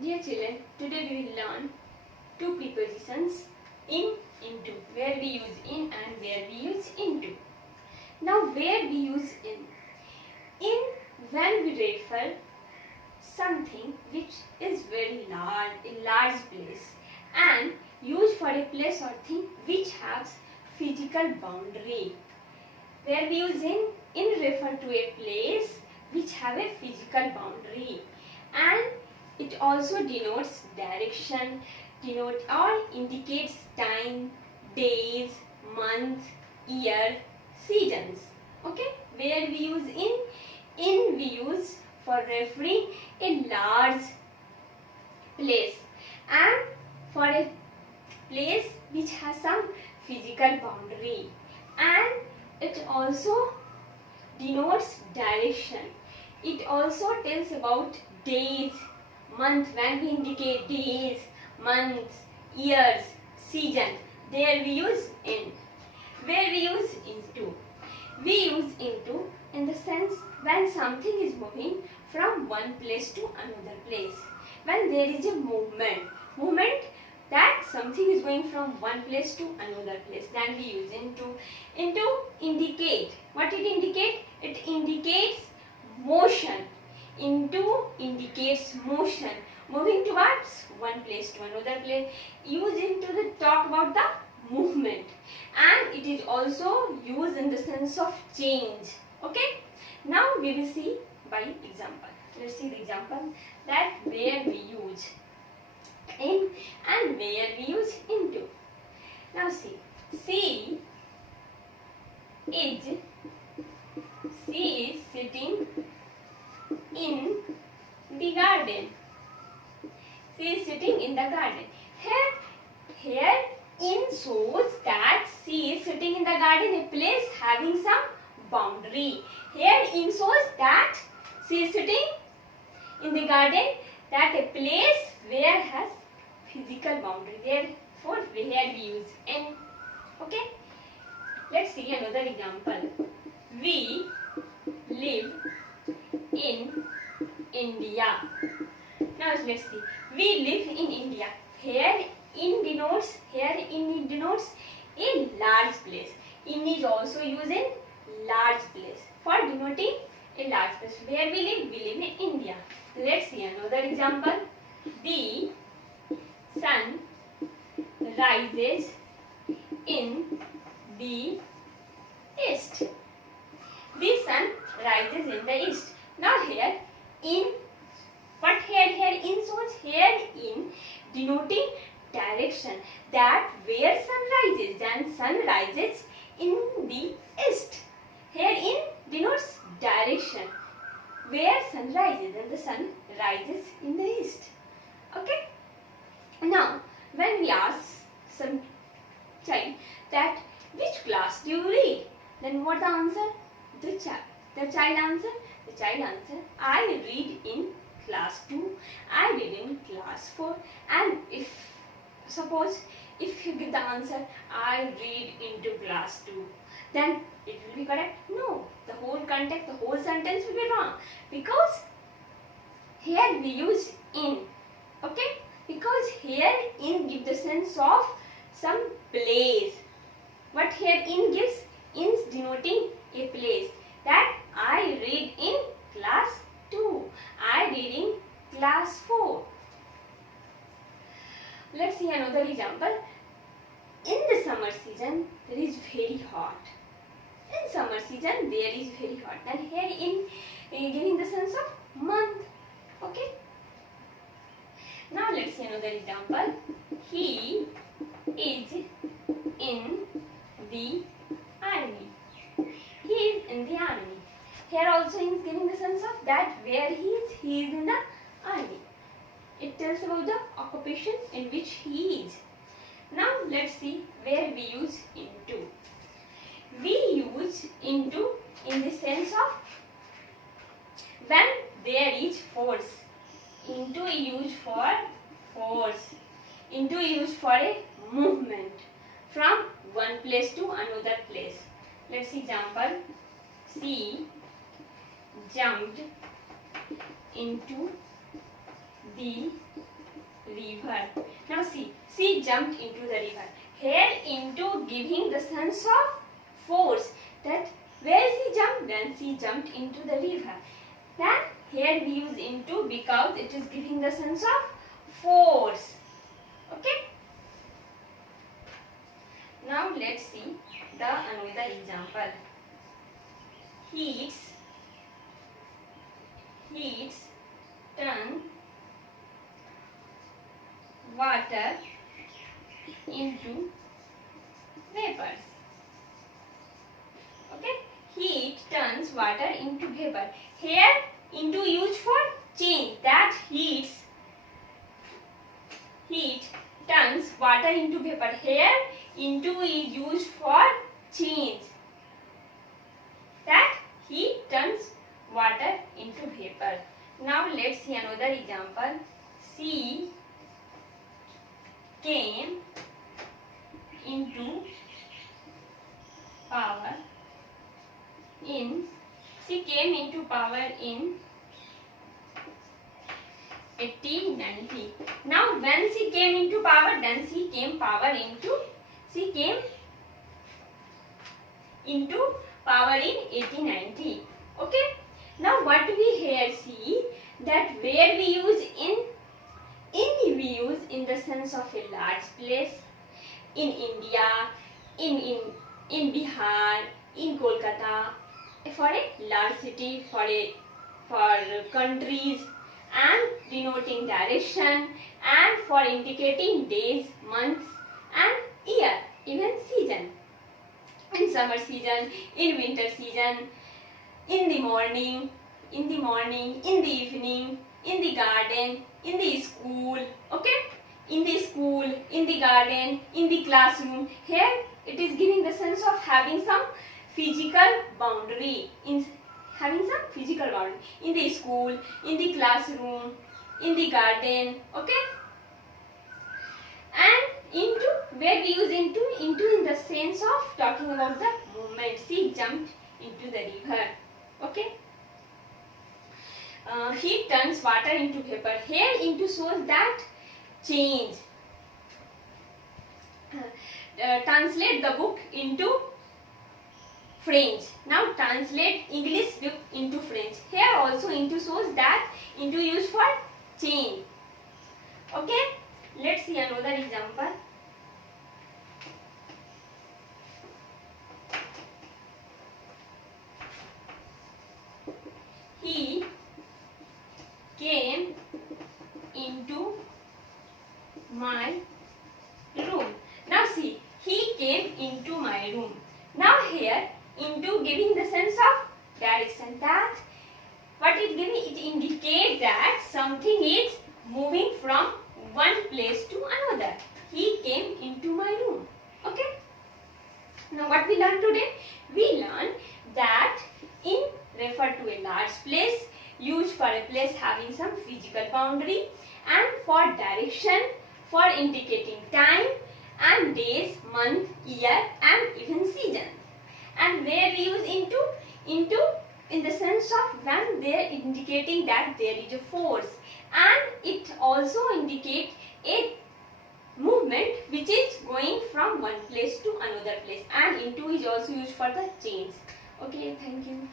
Dear children, today we will learn two prepositions in, into, where we use in and where we use into. Now, where we use in when we refer something which is very large, a large place, and used for a place or thing which has physical boundary. Where we use in refer to a place which have a physical boundary, and it also denotes direction, or indicates time, days, month, year, seasons. Okay, where we use in we use for referring a large place and for a place which has some physical boundary, and it also denotes direction. It also tells about days, month, when we indicate days, months, years, season. There we use in. Where we use into? We use into in the sense when something is moving from one place to another place. When there is a movement that something is going from one place to another place, then we use into. Into indicate. What it indicate? It indicates motion. Into indicates motion, moving towards one place to another place. Use into to talk about the movement, and it is also used in the sense of change. Okay. Now we will see by example. Let's see the example that where we use in and where we use into. Now see, she is sitting in the garden. She is sitting in the garden. Here in shows that she is sitting in the garden, a place having some boundary. Here in shows that she is sitting in the garden, that a place where has physical boundary. Therefore, where we use in. Okay. Let's see another example. We live in India. Now let's see. We live in India. Here in denotes a large place. In is also used in large place for denoting a large place. Where we live in India. Let's see another example. The sun rises in the east. The sun rises in the east. Now here in, what here in shows? Here in denoting direction, that where sun rises, then sun rises in the east. Here in denotes direction, where sun rises, and the sun rises in the east. Okay. Now when we ask some child that which class do you read, then what the answer? The child answer, I read in class 2, I read in class 4. And if suppose if you give the answer, I read into class 2, then it will be correct? No, the whole context, the whole sentence will be wrong, because here we use in. Okay, because here in gives the sense of some place. What here in gives? In denoting a place, that I read in class 2, I read in class 4. Let's see another example. In the summer season, there is very hot. In summer season, there is very hot. And here in giving the sense of month. Okay. Now let's see another example. He is in the army. He is in the army. Here also he is giving the sense of that where he is in the army. It tells about the occupation in which he is. Now let's see where we use into. We use into in the sense of when there is force. Into is used for force. Into is used for a movement from one place to another place. Let's see example. She jumped into the river. Now see, she jumped into the river. Here into giving the sense of force, that where she jumped, then she jumped into the river. Then here we use into because it is giving the sense of force. Okay. Now let's see the another example. Heats turn water into vapors. Okay, heat turns water into vapor. Here into used for change, that heat turns water into vapor. Here into is used for change, that heat turns water into vapor. Now let's see another example. She came into power in 1890. Now when she came into power, then she came into power in 1890. Okay. Now what we here see, that where we use in we use in the sense of a large place, in India, in Bihar, in Kolkata, for a large city, for countries, and denoting direction, and for indicating days, months, and year, even season. In summer season, in winter season, in the morning, in the evening, in the garden, in the school. Okay, in the school, in the garden, in the classroom. Here it is giving the sense of having some physical boundary, in the school, in the classroom, in the garden. Okay, and into, where we use into in the sense of talking about the movement. She jumped into the river. Okay. Heat turns water into vapor. Here into shows that change. Translate the book into French. Now translate English book into French. Here also into shows that into used for change. Okay. Let's see another example. He came into my room. Now see, he came into my room. Now here into giving the sense of direction, that what it giving, it indicates that something is moving from one place to another. He came into my room. Okay. Now what we learned today? We learned that in refer to a large place, used for a place having some physical boundary, and for direction, for indicating time and days, month, year, and even season. And where we use into in the sense of when they are indicating that there is a force, and it also indicates a movement which is going from one place to another place, and into is also used for the change. Okay, thank you.